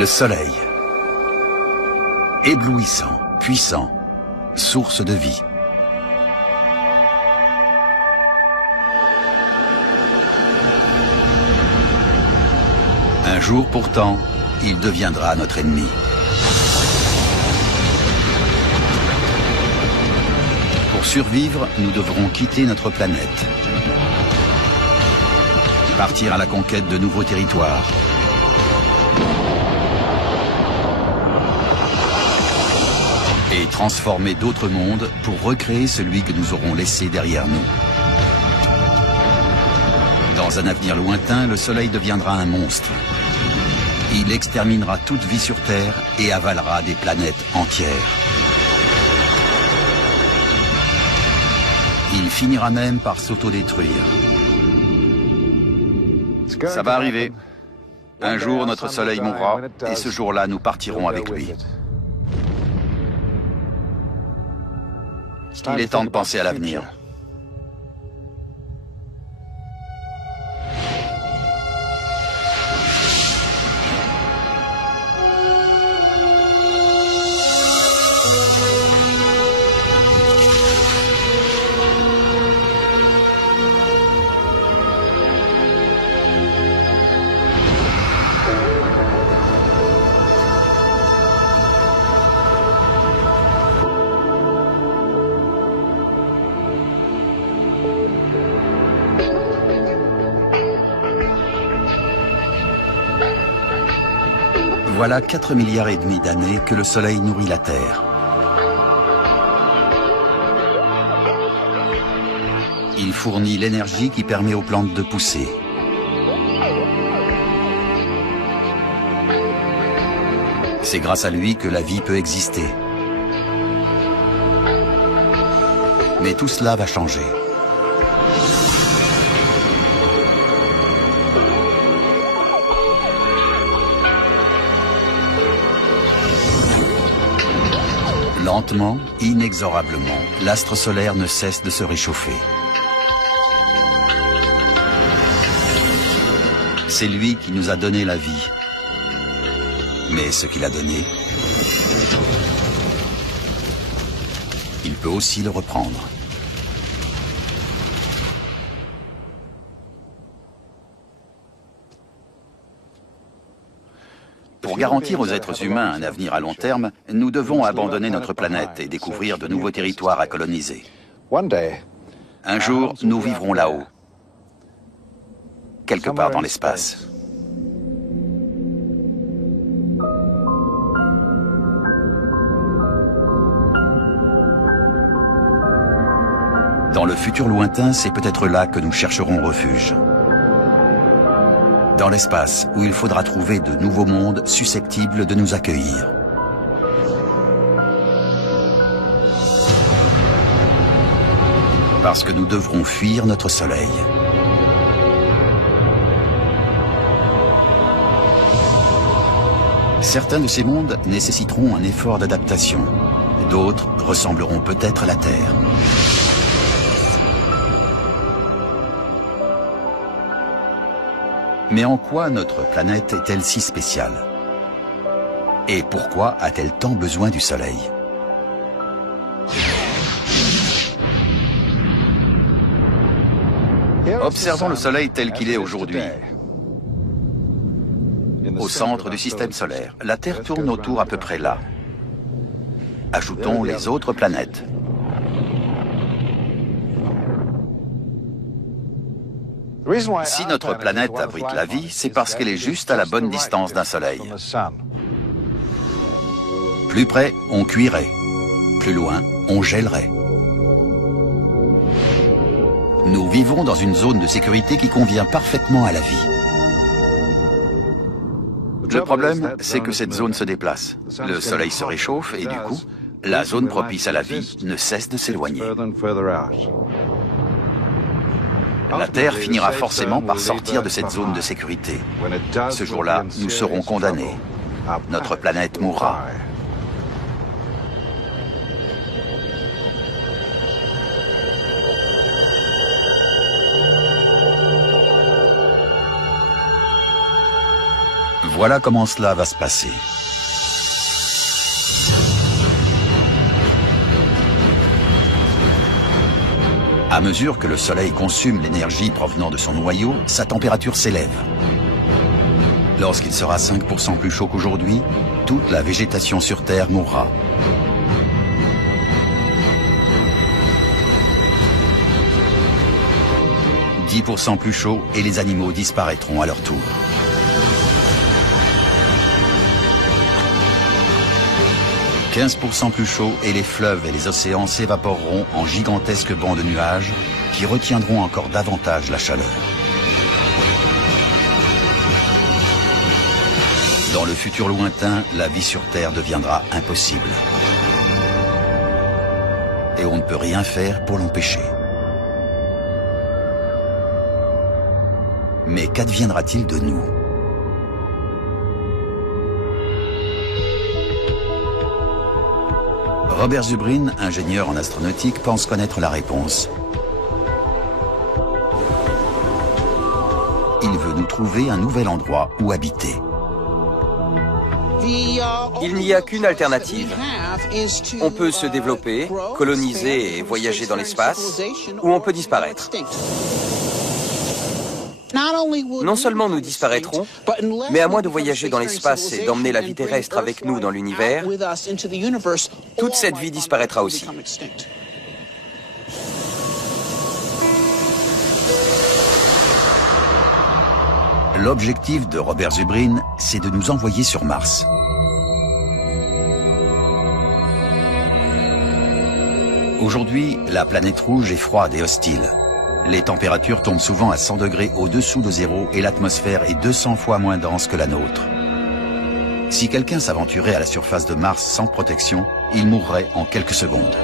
Le soleil. Éblouissant, puissant, source de vie. Un jour pourtant, il deviendra notre ennemi. Pour survivre, nous devrons quitter notre planète. Partir à la conquête de nouveaux territoires. Et transformer d'autres mondes pour recréer celui que nous aurons laissé derrière nous. Dans un avenir lointain, le Soleil deviendra un monstre. Il exterminera toute vie sur Terre et avalera des planètes entières. Il finira même par s'autodétruire. Ça va arriver. Un jour, notre Soleil mourra, et ce jour-là, nous partirons avec lui. Il est temps de penser à l'avenir. Voilà 4,5 milliards d'années que le Soleil nourrit la Terre. Il fournit l'énergie qui permet aux plantes de pousser. C'est grâce à lui que la vie peut exister. Mais tout cela va changer. Lentement, inexorablement, l'astre solaire ne cesse de se réchauffer. C'est lui qui nous a donné la vie. Mais ce qu'il a donné, il peut aussi le reprendre. Pour garantir aux êtres humains un avenir à long terme, nous devons abandonner notre planète et découvrir de nouveaux territoires à coloniser. Un jour, nous vivrons là-haut, quelque part dans l'espace. Dans le futur lointain, c'est peut-être là que nous chercherons refuge. Dans l'espace, où il faudra trouver de nouveaux mondes susceptibles de nous accueillir. Parce que nous devrons fuir notre Soleil. Certains de ces mondes nécessiteront un effort d'adaptation. D'autres ressembleront peut-être à la Terre. Mais en quoi notre planète est-elle si spéciale? Et pourquoi a-t-elle tant besoin du Soleil? Observons le Soleil tel qu'il est aujourd'hui. Au centre du système solaire, la Terre tourne autour à peu près là. Ajoutons les autres planètes. Si notre planète abrite la vie, c'est parce qu'elle est juste à la bonne distance d'un Soleil. Plus près, on cuirait. Plus loin, on gèlerait. Nous vivons dans une zone de sécurité qui convient parfaitement à la vie. Le problème, c'est que cette zone se déplace. Le Soleil se réchauffe et du coup, la zone propice à la vie ne cesse de s'éloigner. La Terre finira forcément par sortir de cette zone de sécurité. Ce jour-là, nous serons condamnés. Notre planète mourra. Voilà comment cela va se passer. À mesure que le Soleil consomme l'énergie provenant de son noyau, sa température s'élève. Lorsqu'il sera 5% plus chaud qu'aujourd'hui, toute la végétation sur Terre mourra. « 10% plus chaud et les animaux disparaîtront à leur tour. « 15% plus chaud et les fleuves et les océans s'évaporeront en gigantesques bancs de nuages qui retiendront encore davantage la chaleur. Dans le futur lointain, la vie sur Terre deviendra impossible. Et on ne peut rien faire pour l'empêcher. Mais qu'adviendra-t-il de nous ? Robert Zubrin, ingénieur en astronautique, pense connaître la réponse. Il veut nous trouver un nouvel endroit où habiter. Il n'y a qu'une alternative. On peut se développer, coloniser et voyager dans l'espace, ou on peut disparaître. Non seulement nous disparaîtrons, mais à moins de voyager dans l'espace et d'emmener la vie terrestre avec nous dans l'univers, toute cette vie disparaîtra aussi. L'objectif de Robert Zubrin, c'est de nous envoyer sur Mars. Aujourd'hui, la planète rouge est froide et hostile. Les températures tombent souvent à 100 degrés au-dessous de zéro et l'atmosphère est 200 fois moins dense que la nôtre. Si quelqu'un s'aventurait à la surface de Mars sans protection, il mourrait en quelques secondes.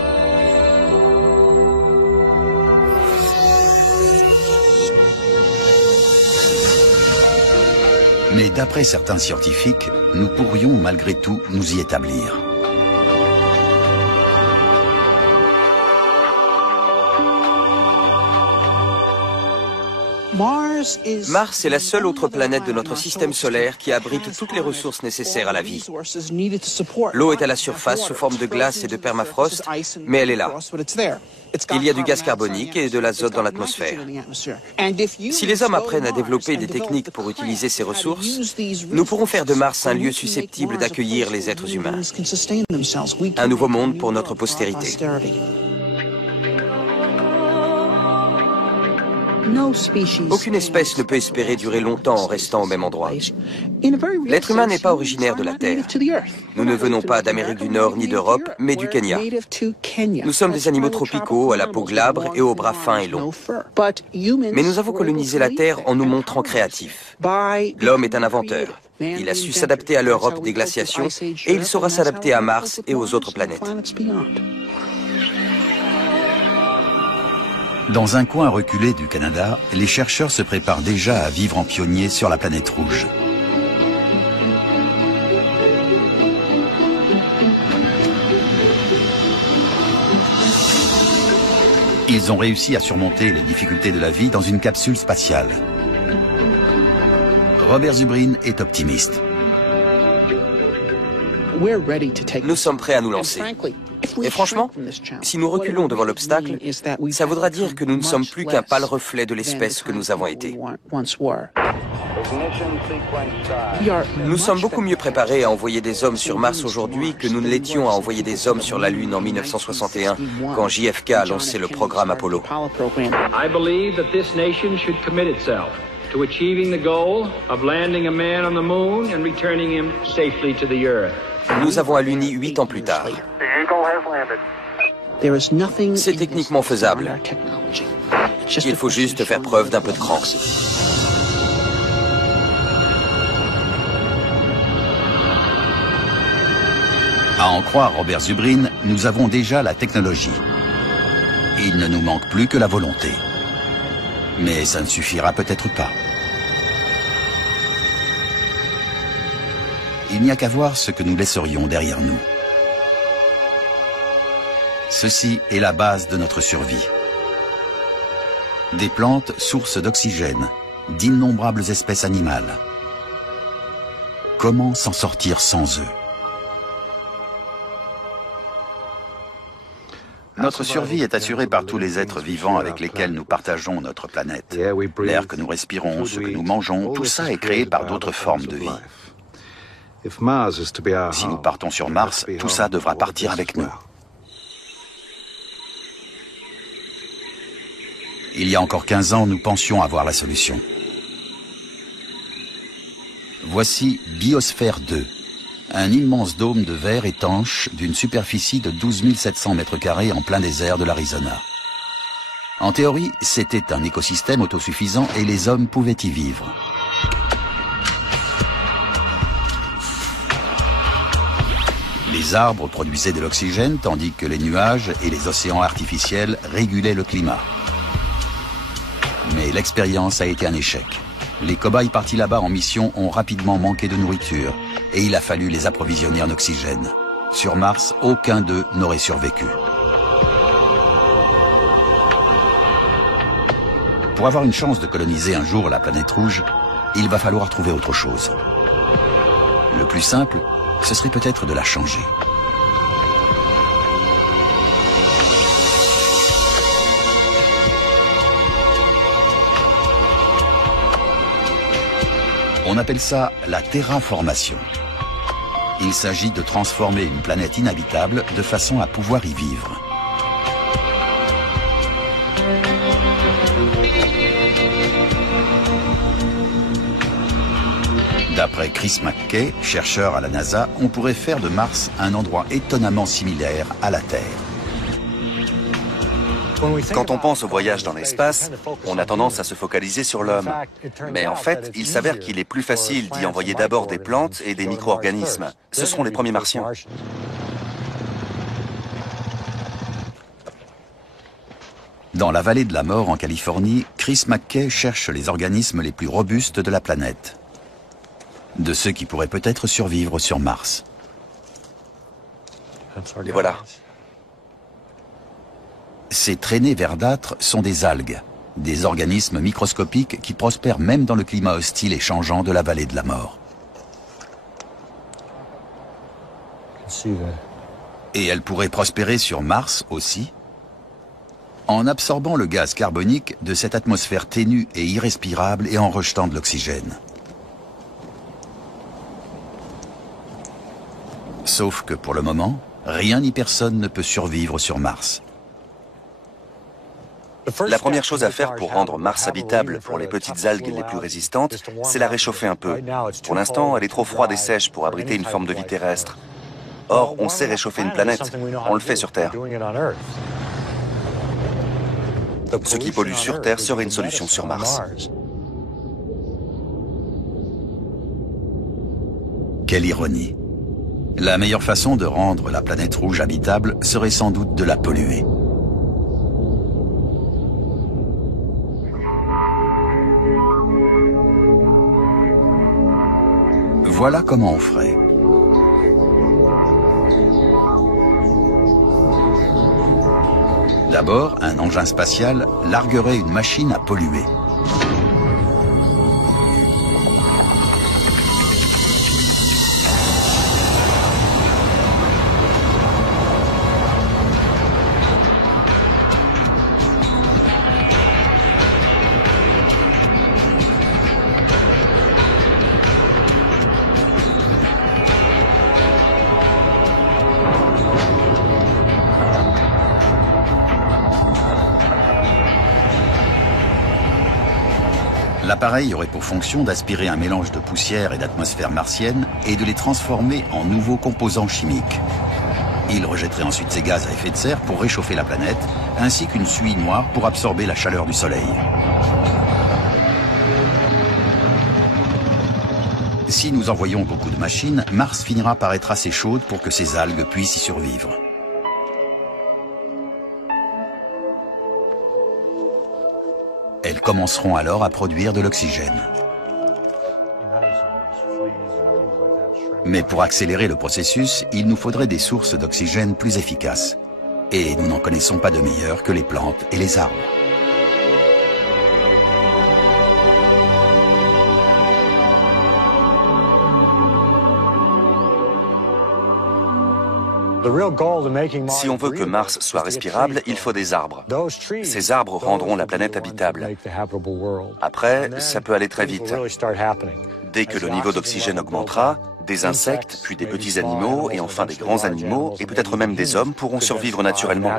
Mais d'après certains scientifiques, nous pourrions malgré tout nous y établir. Mars est la seule autre planète de notre système solaire qui abrite toutes les ressources nécessaires à la vie. L'eau est à la surface sous forme de glace et de permafrost, mais elle est là. Il y a du gaz carbonique et de l'azote dans l'atmosphère. Si les hommes apprennent à développer des techniques pour utiliser ces ressources, nous pourrons faire de Mars un lieu susceptible d'accueillir les êtres humains. Un nouveau monde pour notre postérité. Aucune espèce ne peut espérer durer longtemps en restant au même endroit. L'être humain n'est pas originaire de la Terre. Nous ne venons pas d'Amérique du Nord ni d'Europe, mais du Kenya. Nous sommes des animaux tropicaux à la peau glabre et aux bras fins et longs. Mais nous avons colonisé la Terre en nous montrant créatifs. L'homme est un inventeur. Il a su s'adapter à l'Europe des glaciations et il saura s'adapter à Mars et aux autres planètes. Dans un coin reculé du Canada, les chercheurs se préparent déjà à vivre en pionniers sur la planète rouge. Ils ont réussi à surmonter les difficultés de la vie dans une capsule spatiale. Robert Zubrin est optimiste. Nous sommes prêts à nous lancer. Et franchement, si nous reculons devant l'obstacle, ça voudra dire que nous ne sommes plus qu'un pâle reflet de l'espèce que nous avons été. Nous sommes beaucoup mieux préparés à envoyer des hommes sur Mars aujourd'hui que nous ne l'étions à envoyer des hommes sur la Lune en 1961, quand JFK a lancé le programme Apollo. I believe that this nation should commit itself to achieving the goal of landing a man on the moon and returning him safely to the Earth. Nous avons à l'Uni 8 ans plus tard. C'est techniquement faisable. Il faut juste faire preuve d'un peu de cran. À en croire Robert Zubrin, nous avons déjà la technologie. Il ne nous manque plus que la volonté. Mais ça ne suffira peut-être pas. Il n'y a qu'à voir ce que nous laisserions derrière nous. Ceci est la base de notre survie. Des plantes, sources d'oxygène, d'innombrables espèces animales. comment s'en sortir sans eux? Notre survie est assurée par tous les êtres vivants avec lesquels nous partageons notre planète. L'air que nous respirons, ce que nous mangeons, tout ça est créé par d'autres formes de vie. Si nous partons sur Mars, tout ça devra partir avec nous. Il y a encore 15 ans, nous pensions avoir la solution. Voici Biosphère 2, un immense dôme de verre étanche d'une superficie de 12 700 mètres carrés en plein désert de l'Arizona. En théorie, c'était un écosystème autosuffisant et les hommes pouvaient y vivre. Les arbres produisaient de l'oxygène tandis que les nuages et les océans artificiels régulaient le climat. Mais l'expérience a été un échec. Les cobayes partis là-bas en mission ont rapidement manqué de nourriture et il a fallu les approvisionner en oxygène. Sur Mars, aucun d'eux n'aurait survécu. Pour avoir une chance de coloniser un jour la planète rouge, il va falloir trouver autre chose. Le plus simple, ce serait peut-être de la changer. On appelle ça la terraformation. Il s'agit de transformer une planète inhabitable de façon à pouvoir y vivre. D'après Chris McKay, chercheur à la NASA, on pourrait faire de Mars un endroit étonnamment similaire à la Terre. Quand on pense au voyage dans l'espace, on a tendance à se focaliser sur l'homme. Mais en fait, il s'avère qu'il est plus facile d'y envoyer d'abord des plantes et des micro-organismes. Ce seront les premiers martiens. Dans la vallée de la mort en Californie, Chris McKay cherche les organismes les plus robustes de la planète. De ceux qui pourraient peut-être survivre sur Mars. Et voilà. Ces traînées verdâtres sont des algues, des organismes microscopiques qui prospèrent même dans le climat hostile et changeant de la vallée de la mort. Et elles pourraient prospérer sur Mars aussi, en absorbant le gaz carbonique de cette atmosphère ténue et irrespirable et en rejetant de l'oxygène. Sauf que pour le moment, rien ni personne ne peut survivre sur Mars. La première chose à faire pour rendre Mars habitable pour les petites algues les plus résistantes, c'est la réchauffer un peu. Pour l'instant, elle est trop froide et sèche pour abriter une forme de vie terrestre. Or, on sait réchauffer une planète. On le fait sur Terre. Ce qui pollue sur Terre serait une solution sur Mars. Quelle ironie. La meilleure façon de rendre la planète rouge habitable serait sans doute de la polluer. Voilà comment on ferait. D'abord, un engin spatial larguerait une machine à polluer. L'appareil aurait pour fonction d'aspirer un mélange de poussière et d'atmosphère martienne et de les transformer en nouveaux composants chimiques. Il rejetterait ensuite ces gaz à effet de serre pour réchauffer la planète, ainsi qu'une suie noire pour absorber la chaleur du Soleil. Si nous envoyons beaucoup de machines, Mars finira par être assez chaude pour que ces algues puissent y survivre. Elles commenceront alors à produire de l'oxygène. Mais pour accélérer le processus, il nous faudrait des sources d'oxygène plus efficaces. Et nous n'en connaissons pas de meilleures que les plantes et les arbres. Si on veut que Mars soit respirable, il faut des arbres. Ces arbres rendront la planète habitable. Après, ça peut aller très vite. Dès que le niveau d'oxygène augmentera, des insectes, puis des petits animaux, et enfin des grands animaux, et peut-être même des hommes pourront survivre naturellement.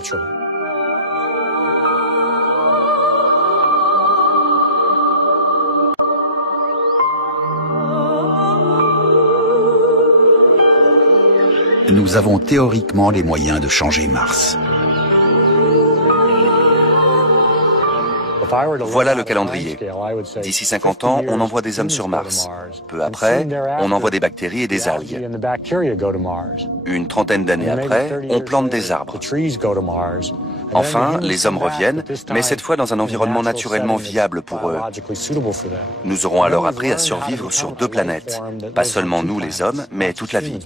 Nous avons théoriquement les moyens de changer Mars. Voilà le calendrier. D'ici 50 ans, on envoie des hommes sur Mars. Peu après, on envoie des bactéries et des algues. Une trentaine d'années après, on plante des arbres. Enfin, les hommes reviennent, mais cette fois dans un environnement naturellement viable pour eux. Nous aurons alors appris à survivre sur 2 planètes. Pas seulement nous les hommes, mais toute la vie.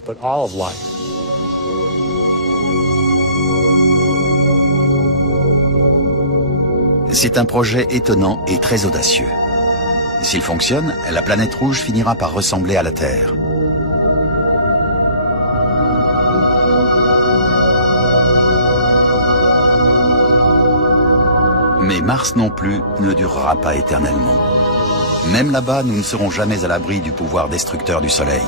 C'est un projet étonnant et très audacieux. S'il fonctionne, la planète rouge finira par ressembler à la Terre. Mais Mars non plus ne durera pas éternellement. Même là-bas, nous ne serons jamais à l'abri du pouvoir destructeur du Soleil.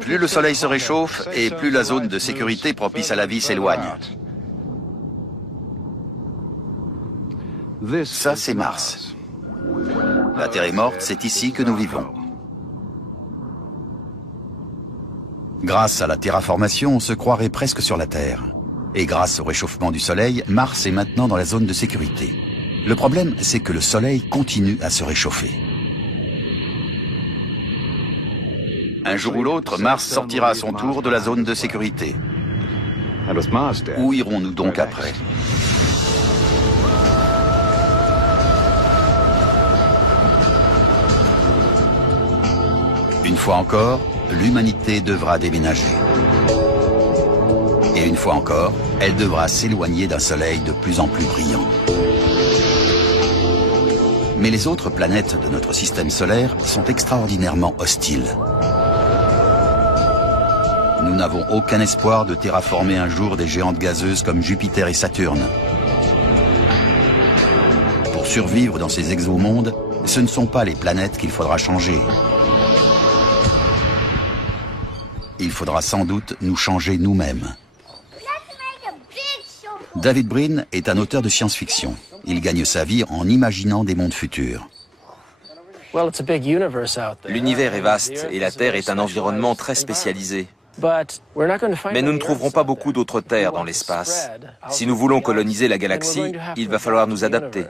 Plus le Soleil se réchauffe et plus la zone de sécurité propice à la vie s'éloigne. Ça, c'est Mars. La Terre est morte, c'est ici que nous vivons. Grâce à la terraformation, on se croirait presque sur la Terre. Et grâce au réchauffement du Soleil, Mars est maintenant dans la zone de sécurité. Le problème, c'est que le Soleil continue à se réchauffer. Un jour ou l'autre, Mars sortira à son tour de la zone de sécurité. Où irons-nous donc après? Une fois encore, l'humanité devra déménager. Et une fois encore, elle devra s'éloigner d'un soleil de plus en plus brillant. Mais les autres planètes de notre système solaire sont extraordinairement hostiles. Nous n'avons aucun espoir de terraformer un jour des géantes gazeuses comme Jupiter et Saturne. Pour survivre dans ces exomondes, ce ne sont pas les planètes qu'il faudra changer. Il faudra sans doute nous changer nous-mêmes. David Brin est un auteur de science-fiction. Il gagne sa vie en imaginant des mondes futurs. L'univers est vaste et la Terre est un environnement très spécialisé. Mais nous ne trouverons pas beaucoup d'autres terres dans l'espace. Si nous voulons coloniser la galaxie, il va falloir nous adapter.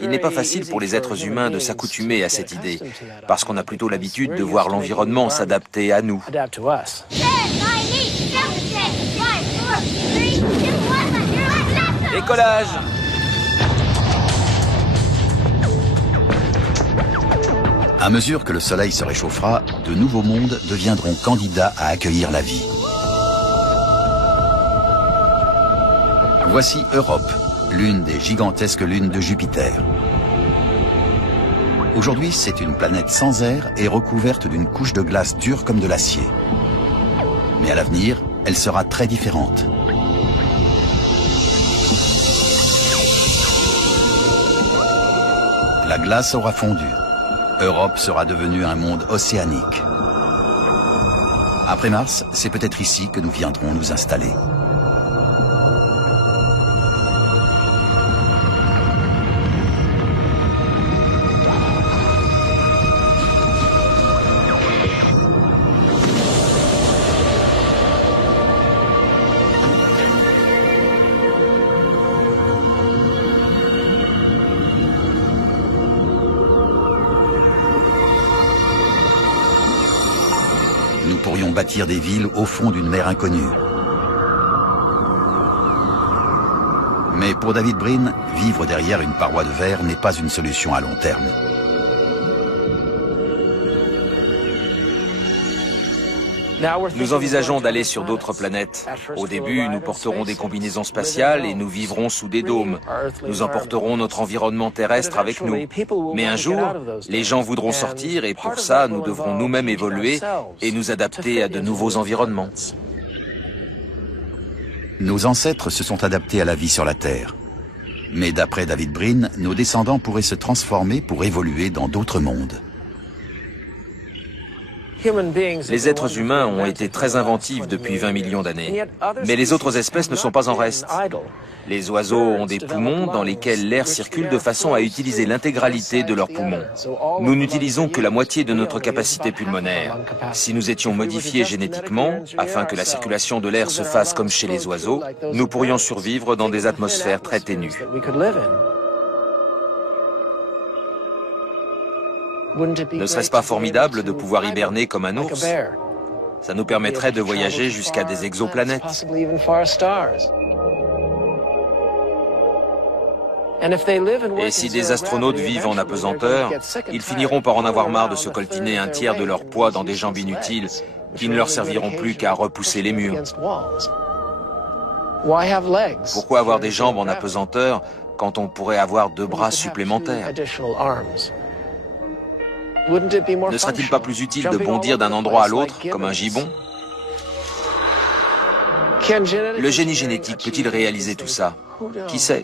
Il n'est pas facile pour les êtres humains de s'accoutumer à cette idée, parce qu'on a plutôt l'habitude de voir l'environnement s'adapter à nous. Décollage! À mesure que le Soleil se réchauffera, de nouveaux mondes deviendront candidats à accueillir la vie. Voici Europe, l'une des gigantesques lunes de Jupiter. Aujourd'hui, c'est une planète sans air et recouverte d'une couche de glace dure comme de l'acier. Mais à l'avenir, elle sera très différente. La glace aura fondu. Europe sera devenue un monde océanique. Après Mars, c'est peut-être ici que nous viendrons nous installer. Nous pourrions bâtir des villes au fond d'une mer inconnue. Mais pour David Brin, vivre derrière une paroi de verre n'est pas une solution à long terme. Nous envisageons d'aller sur d'autres planètes. Au début, nous porterons des combinaisons spatiales et nous vivrons sous des dômes. Nous emporterons notre environnement terrestre avec nous. Mais un jour, les gens voudront sortir et pour ça, nous devrons nous-mêmes évoluer et nous adapter à de nouveaux environnements. Nos ancêtres se sont adaptés à la vie sur la Terre. Mais d'après David Brin, nos descendants pourraient se transformer pour évoluer dans d'autres mondes. Les êtres humains ont été très inventifs depuis 20 millions d'années. Mais les autres espèces ne sont pas en reste. Les oiseaux ont des poumons dans lesquels l'air circule de façon à utiliser l'intégralité de leurs poumons. Nous n'utilisons que la moitié de notre capacité pulmonaire. Si nous étions modifiés génétiquement, afin que la circulation de l'air se fasse comme chez les oiseaux, nous pourrions survivre dans des atmosphères très ténues. Ne serait-ce pas formidable de pouvoir hiberner comme un ours? Ça nous permettrait de voyager jusqu'à des exoplanètes. Et si des astronautes vivent en apesanteur, ils finiront par en avoir marre de se coltiner un tiers de leur poids dans des jambes inutiles qui ne leur serviront plus qu'à repousser les murs. Pourquoi avoir des jambes en apesanteur quand on pourrait avoir 2 bras supplémentaires? Ne serait-il pas plus utile de bondir d'un endroit à l'autre, comme un gibbon? Le génie génétique peut-il réaliser tout ça? Qui sait?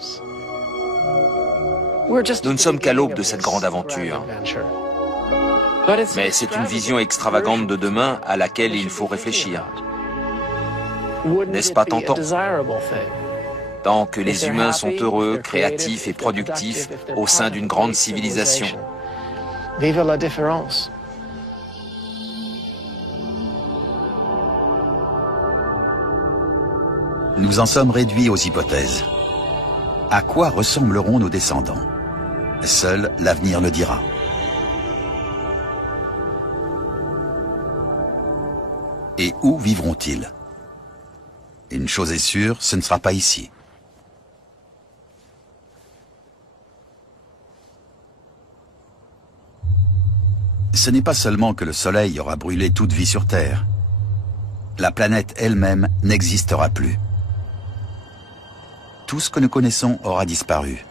Nous ne sommes qu'à l'aube de cette grande aventure. Mais c'est une vision extravagante de demain à laquelle il faut réfléchir. N'est-ce pas tentant? Tant que les humains sont heureux, créatifs et productifs au sein d'une grande civilisation. Vive la différence. Nous en sommes réduits aux hypothèses. À quoi ressembleront nos descendants? Seul l'avenir le dira. Et où vivront-ils? Une chose est sûre, ce ne sera pas ici. Ce n'est pas seulement que le Soleil aura brûlé toute vie sur Terre. La planète elle-même n'existera plus. Tout ce que nous connaissons aura disparu.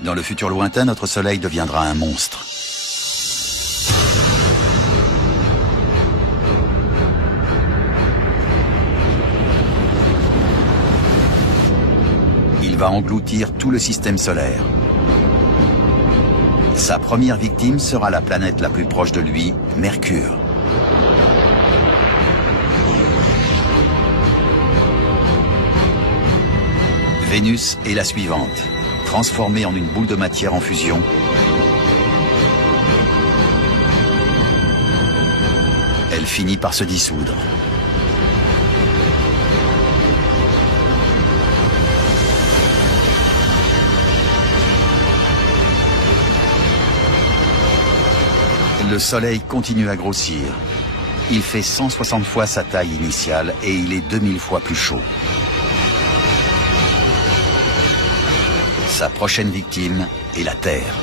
Dans le futur lointain, notre Soleil deviendra un monstre. Il va engloutir tout le système solaire. Sa première victime sera la planète la plus proche de lui, Mercure. Vénus est la suivante, transformée en une boule de matière en fusion. Elle finit par se dissoudre. Le Soleil continue à grossir. Il fait 160 fois sa taille initiale et il est 2000 fois plus chaud. Sa prochaine victime est la Terre.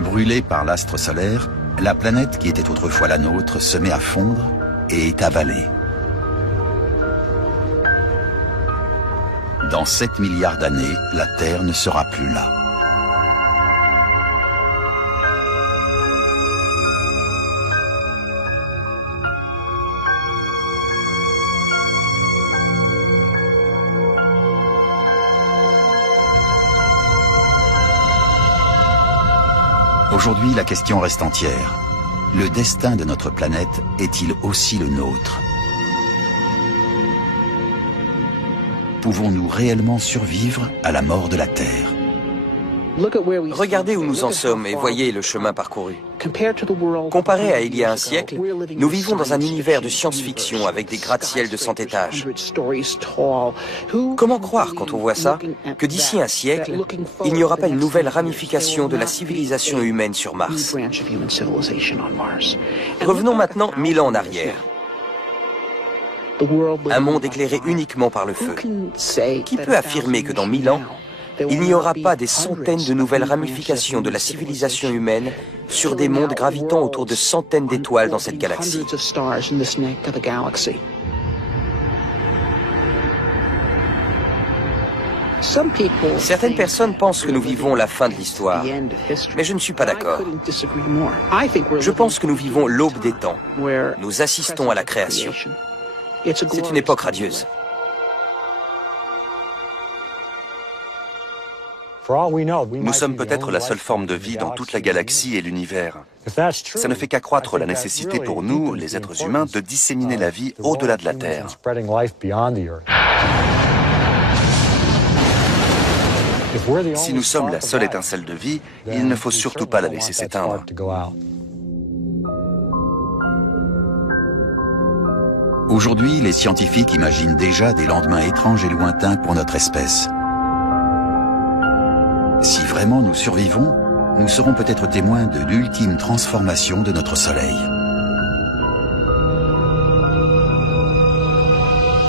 Brûlée par l'astre solaire, la planète qui était autrefois la nôtre se met à fondre et est avalée. Dans 7 milliards d'années, la Terre ne sera plus là. Aujourd'hui, la question reste entière. Le destin de notre planète est-il aussi le nôtre? Pouvons-nous réellement survivre à la mort de la Terre? Regardez où nous en sommes et voyez le chemin parcouru. Comparé à il y a un siècle, nous vivons dans un univers de science-fiction avec des gratte-ciel de 100 étages. Comment croire, quand on voit ça, que d'ici un siècle, il n'y aura pas une nouvelle ramification de la civilisation humaine sur Mars? Revenons maintenant 1000 ans en arrière. Un monde éclairé uniquement par le feu. Qui peut affirmer que dans 1000 ans, il n'y aura pas des centaines de nouvelles ramifications de la civilisation humaine sur des mondes gravitant autour de centaines d'étoiles dans cette galaxie? Certaines personnes pensent que nous vivons la fin de l'histoire, mais je ne suis pas d'accord. Je pense que nous vivons l'aube des temps. Nous assistons à la création. C'est une époque radieuse. Nous sommes peut-être la seule forme de vie dans toute la galaxie et l'univers. Ça ne fait qu'accroître la nécessité pour nous, les êtres humains, de disséminer la vie au-delà de la Terre. Si nous sommes la seule étincelle de vie, il ne faut surtout pas la laisser s'éteindre. Aujourd'hui, les scientifiques imaginent déjà des lendemains étranges et lointains pour notre espèce. Si vraiment nous survivons, nous serons peut-être témoins de l'ultime transformation de notre Soleil.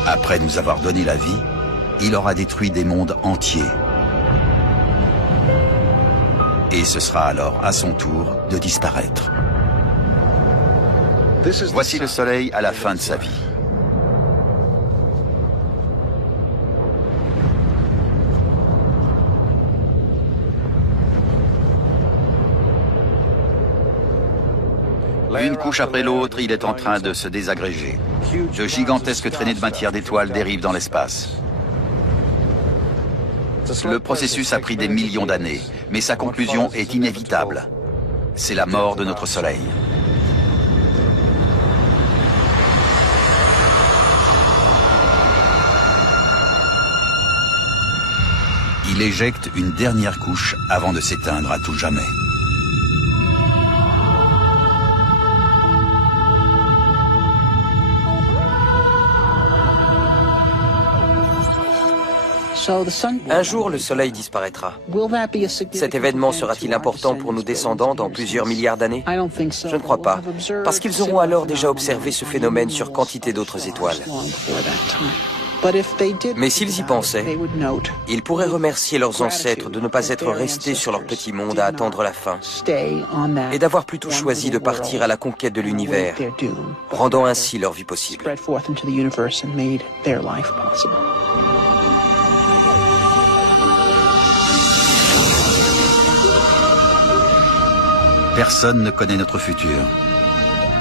Après nous avoir donné la vie, il aura détruit des mondes entiers. Et ce sera alors à son tour de disparaître. Voici le Soleil à la fin de sa vie. Une couche après l'autre, il est en train de se désagréger. De gigantesques traînées de matière d'étoiles dérivent dans l'espace. Le processus a pris des millions d'années, mais sa conclusion est inévitable. C'est la mort de notre Soleil. Il éjecte une dernière couche avant de s'éteindre à tout jamais. Un jour, le Soleil disparaîtra. Cet événement sera-t-il important pour nos descendants dans plusieurs milliards d'années? Je ne crois pas, parce qu'ils auront alors déjà observé ce phénomène sur quantité d'autres étoiles. Mais s'ils y pensaient, ils pourraient remercier leurs ancêtres de ne pas être restés sur leur petit monde à attendre la fin, et d'avoir plutôt choisi de partir à la conquête de l'univers, rendant ainsi leur vie possible. Personne ne connaît notre futur,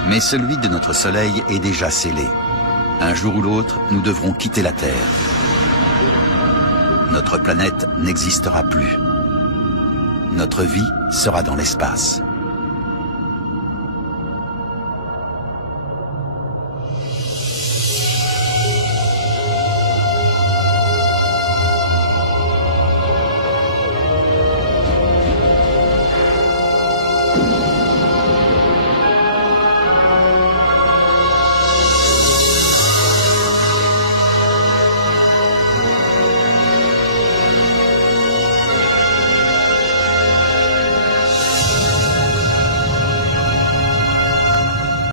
mais celui de notre Soleil est déjà scellé. Un jour ou l'autre, nous devrons quitter la Terre. Notre planète n'existera plus. Notre vie sera dans l'espace.